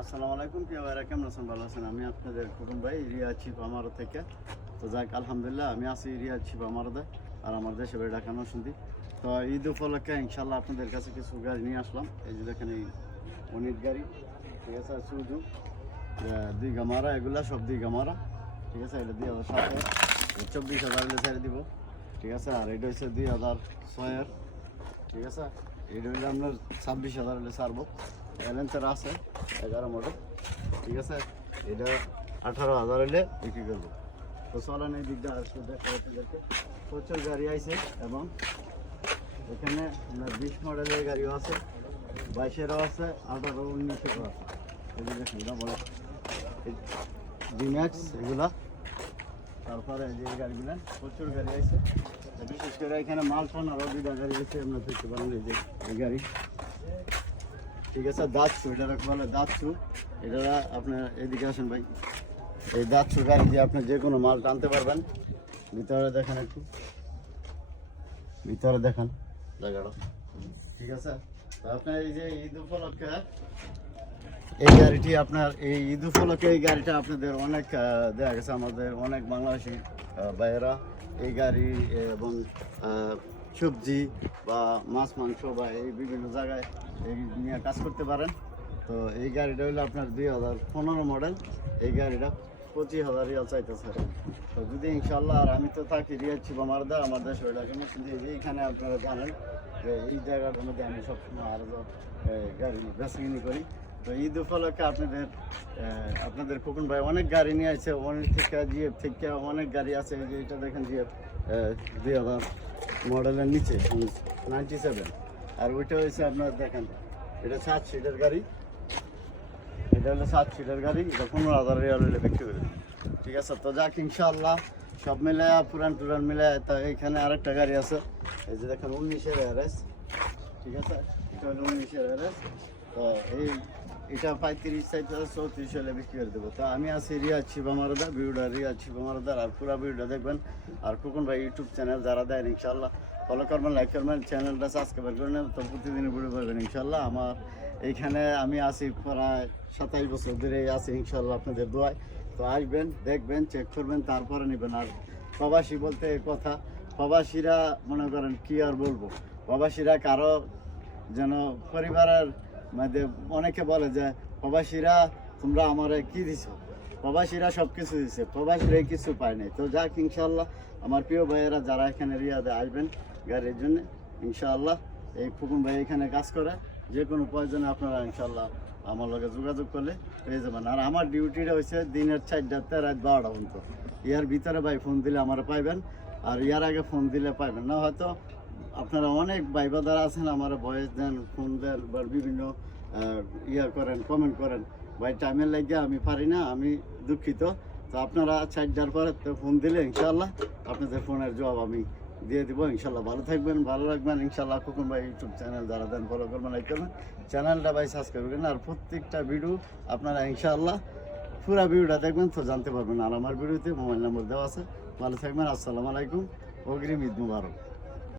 আসসালামু আলাইকুম প্রিয় ভাইরা, কেমন আছেন? ভালো আছেন? আমি আপনাদের খোকন ভাই, রিয়াদ শিপ আমারো থেকে। তো যাক আলহামদুলিল্লাহ, আমি আছি রিয়াদ শিপ আমারোতে, আর আমার দেশে বাড়ি ঢাকা নরসিংদী। তো ঈদ উপলক্ষে ইনশাল্লাহ আপনাদের কাছে কিছু গাড়ি নিয়ে আসলাম। এই যে দেখেন, এই অনেক গাড়ি, ঠিক আছে, শুধু দুই গামারা, এগুলা সব দুই গামারা, ঠিক আছে। এটা 2007-এর, 24,000 হলে ছেড়ে দিব, ঠিক আছে। আর এটা হচ্ছে 2006-এর, ঠিক আছে। এটা হইলে আপনার 26,000 হলে ছাড়বো। এলেন্সের আছে 11 মডেল, ঠিক আছে। এটা 18,000 হলে বিক্রি করবো। তো চলেন এই দিকটা আসলে দেখতে প্রচুর গাড়ি আছে, এবং এখানে 20 মডেলের গাড়িও আছে, 22-এরও আছে, 18, 19-এরও আছে। এগুলো দেখুন বলে ডিম্যাক্স এগুলা। তারপরে যে গাড়িগুলো প্রচুর গাড়ি আছে, বিশেষ করে এখানে মাল টানারও দুইটা গাড়ি আছে, আপনার দেখতে পারেন। এই যে এই গাড়ি, ঠিক আছে, দাঁতছু, এটা বলে দাঁতছু। এটা আপনার এদিকে আসেন ভাই, এই দাঁতছু গাড়ি দিয়ে আপনি যে কোনো মাল টানতে পারবেন। ভিতরে দেখেন, একটু ভিতরে দেখেন জায়গাটা, ঠিক আছে। তো আপনার এই যে ঈদ উপলক্ষে এই গাড়িটি, আপনার এই ঈদ উপলক্ষে এই গাড়িটা আপনাদের অনেক দেখা গেছে, আমাদের অনেক বাংলাদেশি ভাইয়েরা এই গাড়ি এবং সবজি বা মাছ মাংস বা এই বিভিন্ন জায়গায় এই নিয়ে কাজ করতে পারেন। তো এই গাড়িটা হলো আপনার 2015 মডেল। এই গাড়িটা 25,000 রিয়াল চাইতেছে। তো যদি ইনশাল্লাহ, আর আমি তো থাকি রিয়াদ শিপ আমারদা, আমার দেশ ওইটা কেন, কিন্তু এইখানে আপনারা জানেন যে এই জায়গাটার মধ্যে আমি সবসময় আরও গাড়ি বেসিনি করি। তো ঈদ উপলক্ষে আপনাদের খোকন ভাই অনেক গাড়ি নিয়ে আছে, অনেক থেকে জিএফ থেকে অনেক গাড়ি আছে। এই যে এটা দেখেন, জিএফ 2000 মডেলের নিচে 97। আর ওইটা হয়েছে আপনার দেখেন, এটা 7 সিটের গাড়ি, এটা হলো 7 সিটের গাড়ি। এটা 15,000 রিয়াল হলে বিক্রি করে, ঠিক আছে। তো যাক ইনশাআল্লাহ সব মিলে পুরান মিলে। তো এইখানে আরেকটা গাড়ি আছে, এই যে দেখেন 19-এর RS, ঠিক আছে। এটা হলো 19-এর RS। তো এটা 35 চাইতে 34 হলে বিক্রি করে দেবো। তো আমি আছি রিয়াদ শিপ আমারদা, ভিডিওটা রিয়াদ শিপ আমারদা, আর পুরো ভিডিওটা দেখবেন। আর খোকন ভাই ইউটিউব চ্যানেল যারা দেন ইনশাল্লাহ ফলো করবেন, লাইক করবেন, চ্যানেলটা সাবস্ক্রাইব করে নেন। তো প্রতিদিন ভিডিও পাবেন ইনশাল্লাহ। আমার এইখানে আমি আছি প্রায় 27 বছর ধরে আছি ইনশাল্লাহ, আপনাদের দোয়ায়। তো আসবেন, দেখবেন, চেক করবেন, তারপরে নেবেন। আর প্রবাসী বলতে কথা, প্রবাসীরা মনে করেন কি আর বলবো, প্রবাসীরা কারো যেন পরিবারের মধ্যে অনেকে বলে যে প্রবাসীরা তোমরা আমারে কি দিছো, প্রবাসীরা সব কিছু দিছে, প্রবাসীরা কিছু পায় নাই। তো যাক ইনশাল্লাহ আমার প্রিয় ভাইয়েরা যারা এখানে রিয়াদে আসবেন গাড়ির জন্য, ইনশাআল্লাহ এই খোকন ভাই এখানে কাজ করে, যে কোনো প্রয়োজনে আপনারা ইনশাল্লাহ আমার লগে যোগাযোগ করলে পেয়ে যাবেন। আর আমার ডিউটিটা হচ্ছে দিনের 4টাতে রাত 12টা পর্যন্ত। ইয়ার ভিতরে ভাই ফোন দিলে আমার পাইবেন, আর ইয়ার আগে ফোন দিলে পাইবেন না। হয়তো আপনারা অনেক ভাই বাদারা আছেন, আমার ভয়েস দেন, ফোন দেন, বা বিভিন্ন করেন, কমেন্ট করেন, ভাই টাইমের লাগে আমি পারি না, আমি দুঃখিত। তো আপনারা 4টার পরে তো ফোন দিলে ইনশাল্লাহ আপনাদের ফোনের জবাব আমি দিয়ে দিব ইনশাল্লাহ। ভালো থাকবেন, ভালো রাখবেন ইনশাল্লাহ। খোকন ভাই ইউটিউব চ্যানেল যারা দেন ফলো করবেন, লাইক করবেন, চ্যানেলটা ভাই সাবস্ক্রাইব করবেন। আর প্রত্যেকটা ভিডিও আপনারা ইনশাল্লাহ পুরো ভিডিওটা দেখবেন, তো জানতে পারবেন। আর আমার ভিডিওতে মোবাইল নম্বর দেওয়া আছে। ভালো থাকবেন, আসসালামু আলাইকুম, অগ্রিম ঈদ মুবারক।